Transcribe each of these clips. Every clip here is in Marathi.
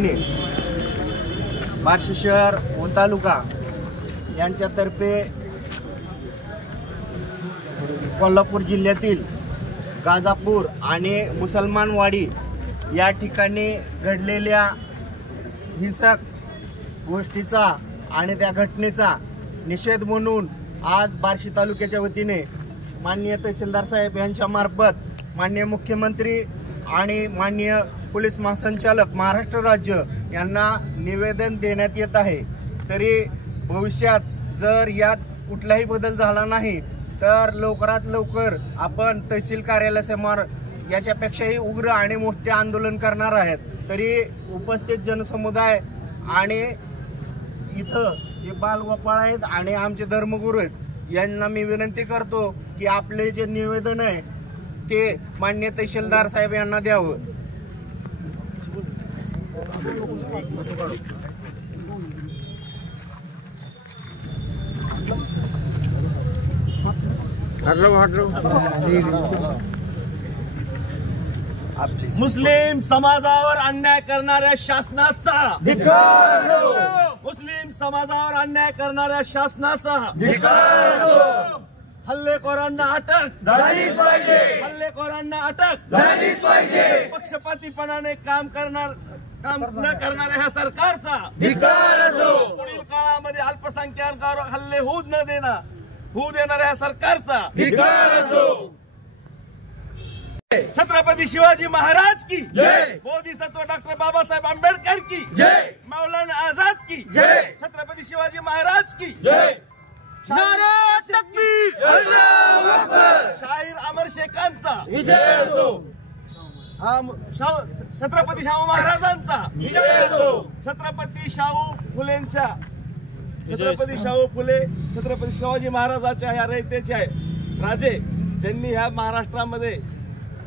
वतीने बार्शी शहर व तालुका यांच्यातर्फे कोल्हापूर जिल्ह्यातील गाजापूर आणि मुसलमानवाडी या ठिकाणी घडलेल्या हिंसक गोष्टीचा आणि त्या घटनेचा निषेध म्हणून आज बार्शी तालुक्याच्या वतीने माननीय तहसीलदार साहेब यांच्या मार्फत माननीय मुख्यमंत्री आणि माननीय पोलीस महासंचालक महाराष्ट्र राज्य यांना निवेदन देण्यात येत आहे। तरी भविष्यात जर यात कुठलाही बदल झाला नाही तर लवकरात लवकर आपण तहसील कार्यालयासमोर याच्यापेक्षाही उग्र आणि मोठे आंदोलन करणार आहेत। तरी उपस्थित जनसमुदाय आणि इथं जे बालगोपाळ आहेत आणि आमचे धर्मगुरू आहेत यांना मी विनंती करतो की आपले जे निवेदन आहे ते माननीय तहसीलदार साहेब यांना द्यावं। मुस्लिम समाजावर अन्याय करणाऱ्या शासनाचा धिक्कार असो। मुस्लिम समाजावर अन्याय करणाऱ्या शासनाचा धिक्कार असो। हल्लेखोरांना अटक झालीच पाहिजे। हल्लेखोरांना अटक झालीच पाहिजे। पक्षपातीपणाने काम न करणाऱ्या ह्या सरकारचा धिक्कार असो। पुढील काळामध्ये अल्पसंख्याकांवर हल्ले होऊ देणाऱ्या ह्या सरकारचा धिक्कार असो। छत्रपती शिवाजी महाराज की जय। बोधिसत्व डॉक्टर बाबासाहेब आंबेडकर की जय। मौलाना आजाद की जय। छत्रपती शिवाजी महाराज की जय। नारे तकबीर, अल्लाहू अकबर। शाहीर अमर शेखांचा विजय असो। छत्रपती शाहू महाराजांचा विजय असो। छत्रपती शाहू फुलेंच्या छत्रपती शाहू फुले छत्रपती शिवाजी महाराजांच्या ह्या रयतेचे राजे त्यांनी ह्या महाराष्ट्रामध्ये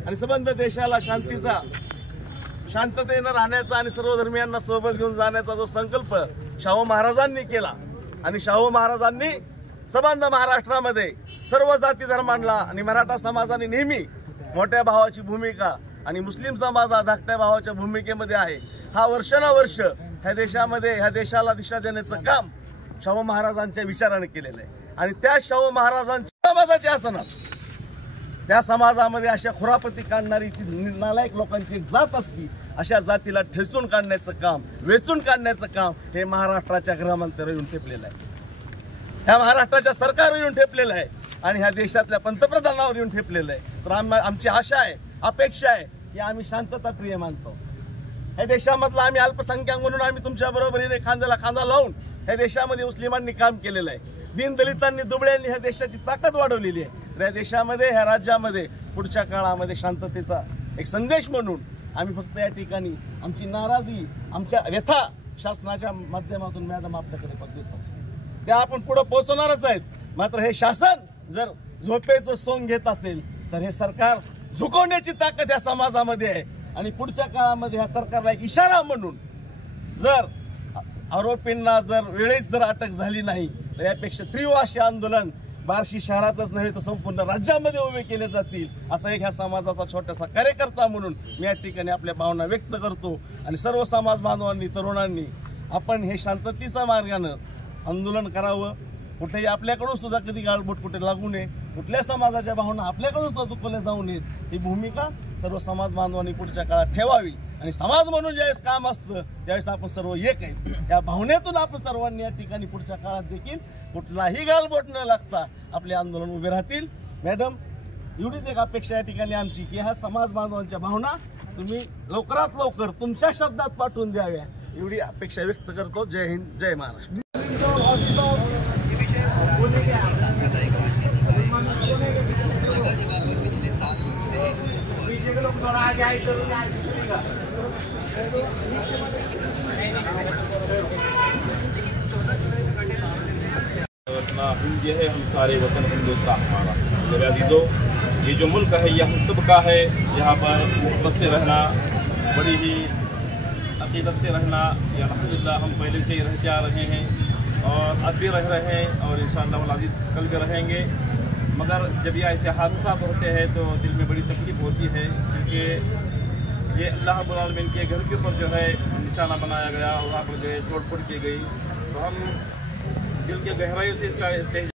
आणि संबंध देशाला शांततेनं राहण्याचा आणि सर्व धर्मियांना सोबत घेऊन जाण्याचा जो संकल्प शाहू महाराजांनी केला आणि शाहू महाराजांनी संबंध महाराष्ट्रामध्ये सर्व जाती धर्मांना आणि मराठा समाजाने नेहमी मोठ्या भावाची भूमिका आणि मुस्लिम समाज हा धाकट्या भावाच्या भूमिकेमध्ये आहे। हा वर्षानुवर्ष ह्या देशाला दिशा देण्याचं काम शाहू महाराजांच्या विचाराने केलेलं आहे। आणि त्या शाहू महाराजांच्या समाजाचे असणार त्या समाजामध्ये अशा खुरापती काढणारी नालायक लोकांची एक जात असती, अशा जातीला ठेचून काढण्याचं काम, वेचून काढण्याचं काम हे महाराष्ट्राच्या गृहमंत्र्यावर येऊन ठेपलेलं आहे। ह्या महाराष्ट्राच्या सरकारवर येऊन ठेपलेलं आहे आणि ह्या देशातल्या पंतप्रधानावर येऊन ठेपलेलं आहे। तर आमची आशा आहे, अपेक्षा आहे की आम्ही शांतताप्रिय माणसं आहोत। ह्या देशामधला आम्ही अल्पसंख्याक म्हणून आम्ही तुमच्या बरोबरीने खांद्याला खांदा लावून ह्या देशामध्ये मुस्लिमांनी काम केलेलं आहे। दीन दलितांनी दुबळ्यांनी ह्या देशाची ताकद वाढवलेली आहे। या देशामध्ये ह्या राज्यामध्ये पुढच्या काळामध्ये शांततेचा एक संदेश म्हणून आम्ही फक्त या ठिकाणी आमची नाराजी, आमच्या व्यथा शासनाच्या माध्यमातून मॅडम आपल्याकडे देतो त्या आपण पुढे पोहोचवणारच आहेत। मात्र हे शासन जर झोपेचं सोंग घेत असेल तर हे सरकार झुकवण्याची ताकद या समाजामध्ये आहे आणि पुढच्या काळामध्ये ह्या सरकारला एक इशारा म्हणून जर आरोपींना जर वेळेस जर अटक झाली नाही तर यापेक्षा तीव्र असे आंदोलन बार्शी शहरातच नव्हे तर संपूर्ण राज्यामध्ये उभे केले जातील असा एक ह्या समाजाचा छोटासा कार्यकर्ता म्हणून मी या ठिकाणी आपल्या भावना व्यक्त करतो। आणि सर्व समाज बांधवांनी, तरुणांनी आपण हे शांततेच्या मार्गाने आंदोलन करावं। कुठेही आपल्याकडून सुद्धा कधी गाळबोट कुठे लागू नये, कुठल्या समाजाच्या भावना आपल्याकडून सुद्धा दुखवल्या जाऊ नयेत ही भूमिका सर्व समाज बांधवांनी पुढच्या काळात ठेवावी। आणि समाज म्हणून ज्यावेळेस काम असतं त्यावेळेस आपण सर्व एक आहे, त्या भावनेतून आपण सर्वांनी या ठिकाणी पुढच्या काळात देखील कुठलाही गालबोट न लागता आपले आंदोलन उभे राहतील। मॅडम, एवढीच एक अपेक्षा या ठिकाणी आमची की ह्या समाज बांधवांच्या भावना तुम्ही लवकरात लवकर तुमच्या शब्दात पाठवून द्याव्या एवढी अपेक्षा व्यक्त करतो। जय हिंद, जय महाराष्ट्र। हिंद ये है, हम सारे वतन हिंदुस्तान हमारा। मेरे अजीजों, ये जो मुल्क है यह हम सब का है। यहाँ पर मोहब्बत से रहना, बड़ी ही अकीदत से रहना, ये अल्हम्दुलिल्लाह हम पहले से ही रहते आ रहे हैं और अब भी रह रहे हैं और इंशाअल्लाह अज़ीज़ कल भी रहेंगे। मगर जब ये ऐसे हादसा होते हैं तो दिल में बड़ी तकलीफ होती है, क्योंकि ये अल्लाह रब्बुल आलमीन के घर के ऊपर जो है निशाना बनाया गया और वहाँ पर जो है तोड़ फोड़ की गई, तो हम दिल के गहराइयों से इसका